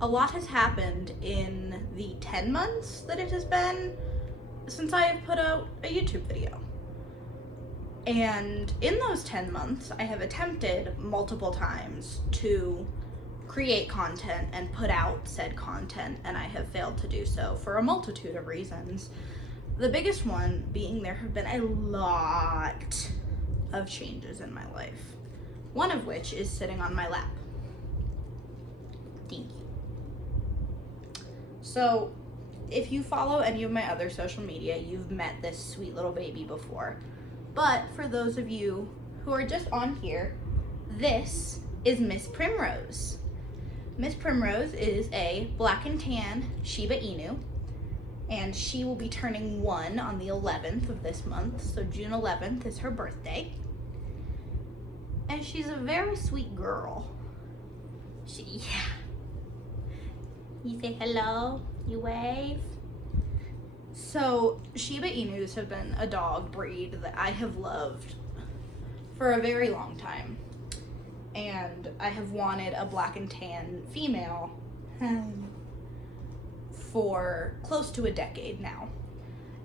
a lot has happened in the 10 months that it has been since I have put out a YouTube video. And in those 10 months, I have attempted multiple times to create content and put out said content, and I have failed to do so for a multitude of reasons. The biggest one being there have been a lot of changes in my life, one of which is sitting on my lap. Thank you. So, if you follow any of my other social media, you've met this sweet little baby before. But for those of you who are just on here, this is Miss Primrose. Miss Primrose is a black and tan Shiba Inu, and she will be turning 1 on the 11th of this month, so June 11th is her birthday. And she's a very sweet girl. Yeah. You say hello, you wave. So, Shiba Inus have been a dog breed that I have loved for a very long time. And I have wanted a black and tan female for close to a decade now.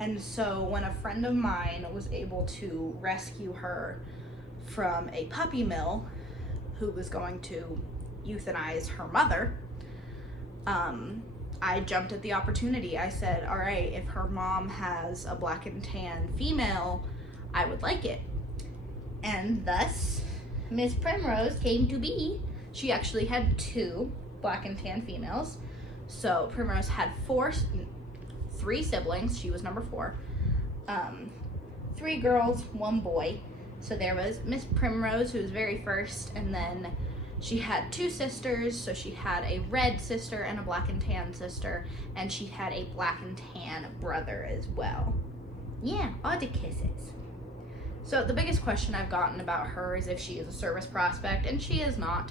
And so when a friend of mine was able to rescue her from a puppy mill who was going to euthanize her mother, I jumped at the opportunity. I said, all right, if her mom has a black and tan female, I would like it. And thus, Miss Primrose came to be. She actually had 2 black and tan females. So Primrose had 3 siblings. She was number 4. 3 girls, 1 boy. So there was Miss Primrose, who was very first, and then she had 2 sisters, so she had a red sister and a black and tan sister, and she had a black and tan brother as well. Yeah, all the kisses. So the biggest question I've gotten about her is if she is a service prospect, and she is not.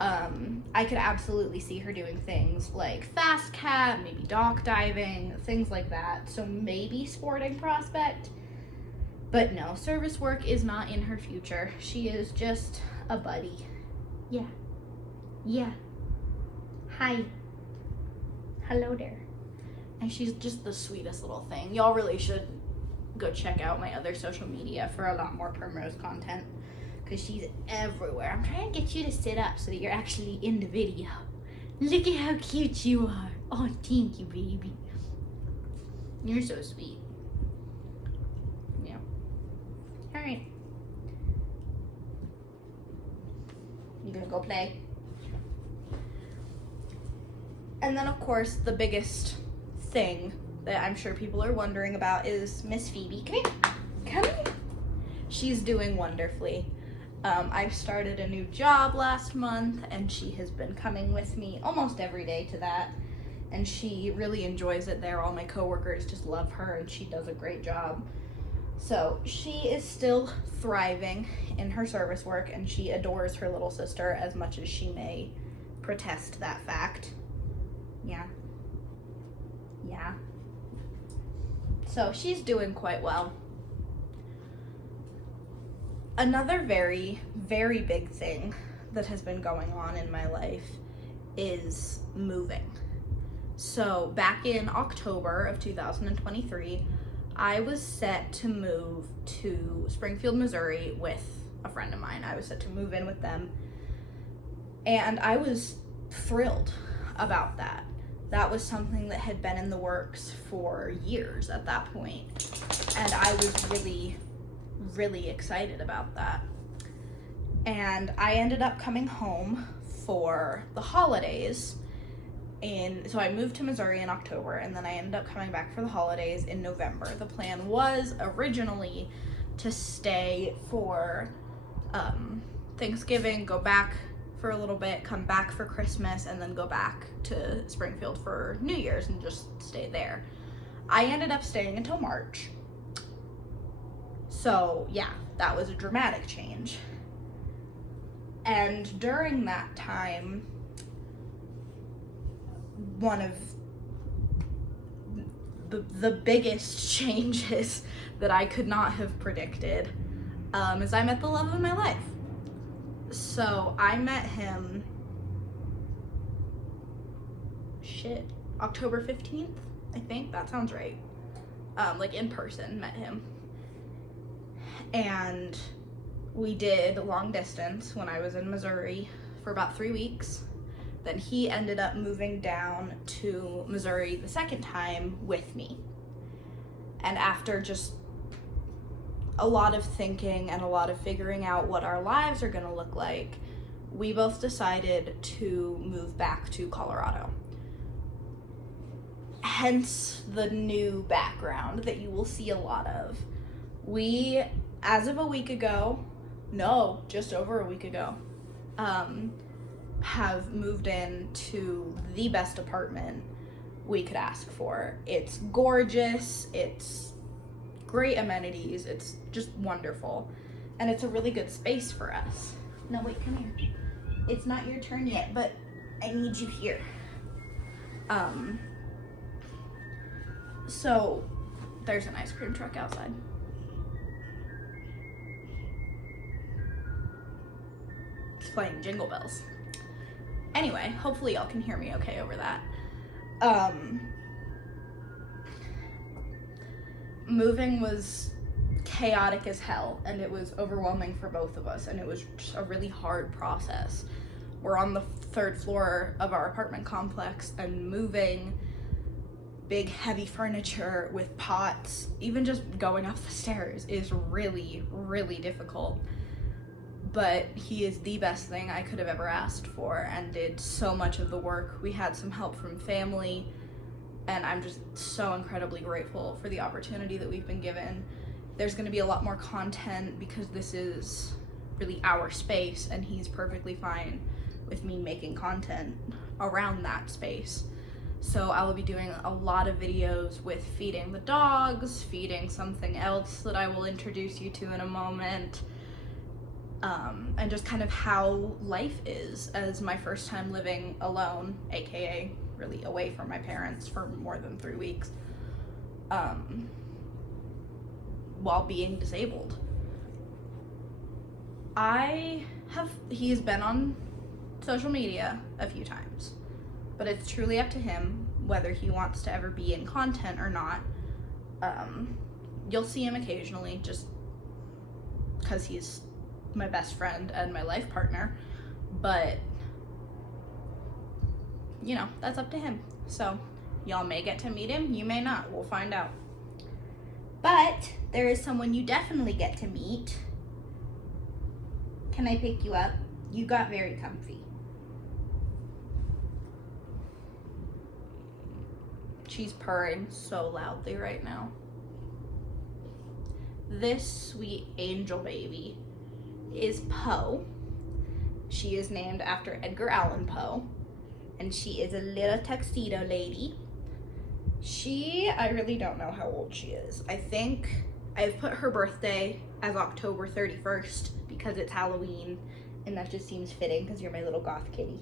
I could absolutely see her doing things like fast cat, maybe dock diving, things like that, so maybe sporting prospect. But no, service work is not in her future. She is just a buddy. Yeah. Yeah. Hi. Hello there. And she's just the sweetest little thing. Y'all really should go check out my other social media for a lot more Primrose content, because she's everywhere. I'm trying to get you to sit up so that you're actually in the video. Look at how cute you are. Oh, thank you, baby. You're so sweet. Yeah. All right. You gonna go play? And then, of course, the biggest thing that I'm sure people are wondering about is Miss Phoebe. Come here. Come here. She's doing wonderfully. I started a new job last month, and she has been coming with me almost every day to that. And she really enjoys it there. All my coworkers just love her, and she does a great job. So she is still thriving in her service work, and she adores her little sister as much as she may protest that fact. Yeah. Yeah. So she's doing quite well. Another very, very big thing that has been going on in my life is moving. So back in October of 2023, I was set to move to Springfield, Missouri with a friend of mine. I was set to move in with them, and I was thrilled about that. That was something that had been in the works for years at that point, and I was really, really excited about that. And I ended up coming home for the holidays. So I moved to Missouri in October, and then I ended up coming back for the holidays in November. The plan was originally to stay for Thanksgiving, go back for a little bit, come back for Christmas, and then go back to Springfield for New Year's and just stay there. I ended up staying until March. So yeah, that was a dramatic change. And during that time, one of the biggest changes that I could not have predicted is I met the love of my life. So I met him October 15th, I think. That sounds right. Like in person, met him. And we did long distance when I was in Missouri for about 3 weeks. Then he ended up moving down to Missouri the second time with me. And after just a lot of thinking and a lot of figuring out what our lives are gonna look like, we both decided to move back to Colorado. Hence the new background that you will see a lot of. We, as of a week ago, no, just over a week ago, have moved into the best apartment we could ask for. It's gorgeous, it's great amenities, it's just wonderful, and it's a really good space for us. No, wait, come here. It's not your turn yet, but I need you here. So there's an ice cream truck outside. It's playing Jingle Bells. Anyway, hopefully y'all can hear me okay over that. Moving was chaotic as hell, and it was overwhelming for both of us, and it was just a really hard process. We're on the 3rd floor of our apartment complex, and moving big heavy furniture with pots, even just going up the stairs, is really, really difficult. But he is the best thing I could have ever asked for and did so much of the work. We had some help from family, and I'm just so incredibly grateful for the opportunity that we've been given. There's going to be a lot more content because this is really our space, and he's perfectly fine with me making content around that space. So I will be doing a lot of videos with feeding the dogs, feeding something else that I will introduce you to in a moment, and just kind of how life is as my first time living alone, aka really away from my parents for more than 3 weeks, while being disabled. He's been on social media a few times, but it's truly up to him whether he wants to ever be in content or not. You'll see him occasionally just because he's my best friend and my life partner, but you know, that's up to him. So y'all may get to meet him, you may not, we'll find out. But there is someone you definitely get to meet. Can I pick you up? You got very comfy. She's purring so loudly right now. This sweet angel baby is Poe. She is named after Edgar Allan Poe, and she is a little tuxedo lady. I really don't know how old she is. I think I've put her birthday as October 31st because it's Halloween, and that just seems fitting because you're my little goth kitty.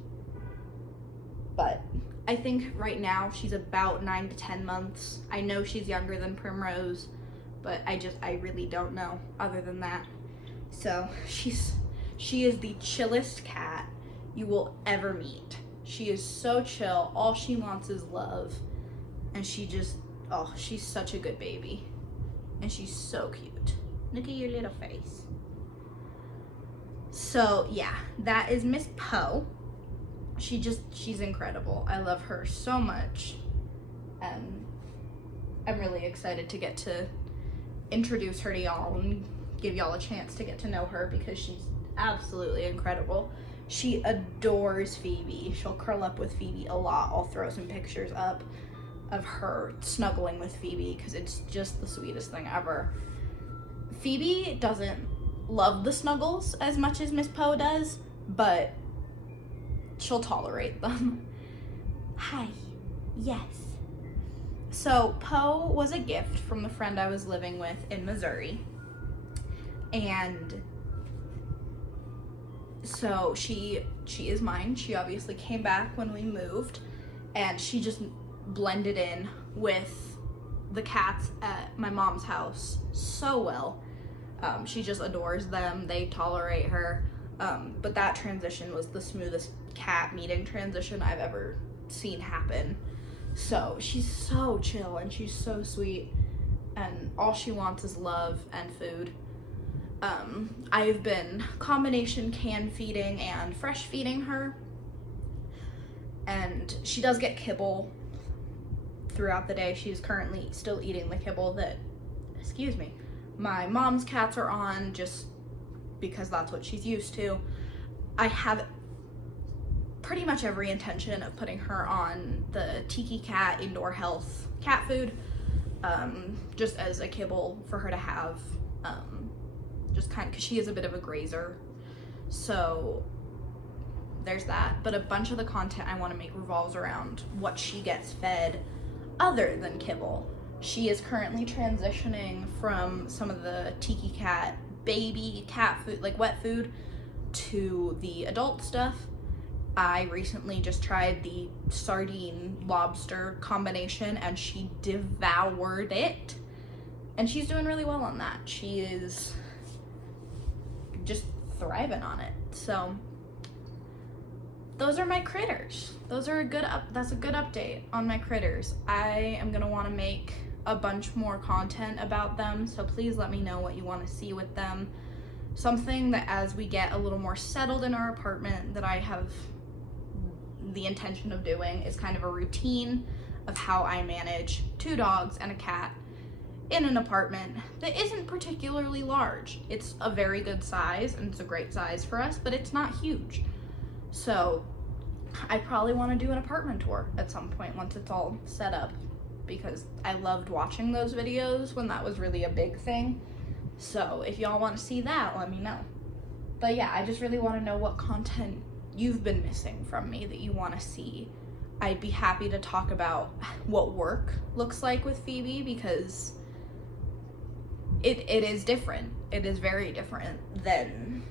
But I think right now she's about 9 to 10 months. I know she's younger than Primrose, but I really don't know other than that. So she is the chillest cat you will ever meet. She is so chill. All she wants is love. And she's such a good baby. And she's so cute. Look at your little face. So yeah, that is Miss Poe. She's incredible. I love her so much. And I'm really excited to get to introduce her to y'all and give y'all a chance to get to know her because she's absolutely incredible. She adores Phoebe. She'll curl up with Phoebe a lot. I'll throw some pictures up of her snuggling with Phoebe because it's just the sweetest thing ever. Phoebe doesn't love the snuggles as much as Miss Poe does, but she'll tolerate them. Hi. Yes. So Poe was a gift from the friend I was living with in Missouri. And so she is mine. She obviously came back when we moved, and she just blended in with the cats at my mom's house so well. She just adores them. They tolerate her. But that transition was the smoothest cat meeting transition I've ever seen happen. So she's so chill and she's so sweet, and all she wants is love and food. I've been combination can feeding and fresh feeding her, and she does get kibble throughout the day. She's currently still eating the kibble that, excuse me, my mom's cats are on, just because that's what she's used to. I have pretty much every intention of putting her on the Tiki Cat indoor health cat food, just as a kibble for her to have, just kind of because she is a bit of a grazer. So there's that. But a bunch of the content I want to make revolves around what she gets fed other than kibble. She is currently transitioning from some of the Tiki Cat baby cat food, like wet food, to the adult stuff. I recently just tried the sardine lobster combination and she devoured it. And she's doing really well on that. She is just thriving on it. So those are my critters. That's a good update on my critters. I am gonna want to make a bunch more content about them, so please let me know what you want to see with them. Something that as we get a little more settled in our apartment that I have the intention of doing is kind of a routine of how I manage 2 dogs and a cat in an apartment that isn't particularly large. It's a very good size and it's a great size for us, but it's not huge. So I probably want to do an apartment tour at some point once it's all set up, because I loved watching those videos when that was really a big thing. So if y'all want to see that, let me know. But yeah, I just really want to know what content you've been missing from me that you want to see. I'd be happy to talk about what work looks like with Phoebe, because it is different. It is very different than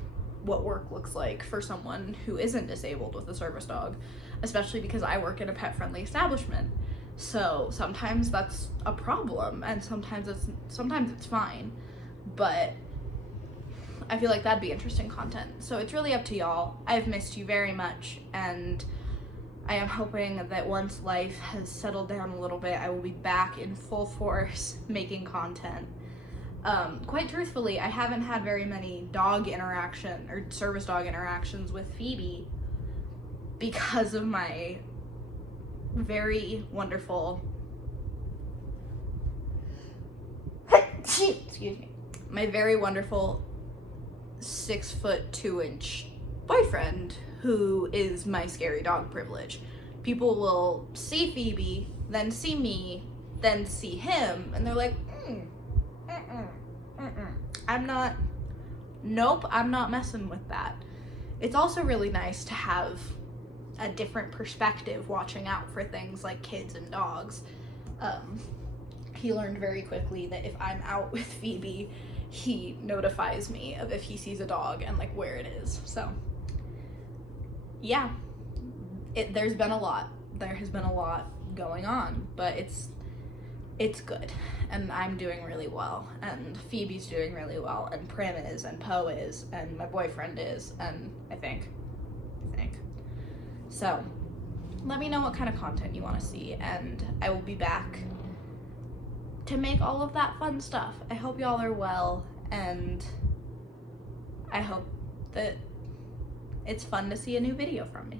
what work looks like for someone who isn't disabled with a service dog, especially because I work in a pet-friendly establishment. So sometimes that's a problem and sometimes it's fine, but I feel like that'd be interesting content. So it's really up to y'all. I've missed you very much, and I am hoping that once life has settled down a little bit, I will be back in full force making content. Quite truthfully, I haven't had very many dog interaction or service dog interactions with Phoebe because of my very wonderful excuse me, my very wonderful 6'2" boyfriend, who is my scary dog privilege. People will see Phoebe, then see me, then see him, and they're like, I'm not messing with that. It's also really nice to have a different perspective watching out for things like kids and dogs. He learned very quickly that if I'm out with Phoebe, he notifies me of if he sees a dog and like where it is. So yeah, there's been a lot. There has been a lot going on, but it's good, and I'm doing really well, and Phoebe's doing really well, and Prim is, and Poe is, and my boyfriend is, and I think. So let me know what kind of content you want to see, and I will be back to make all of that fun stuff. I hope y'all are well, and I hope that it's fun to see a new video from me.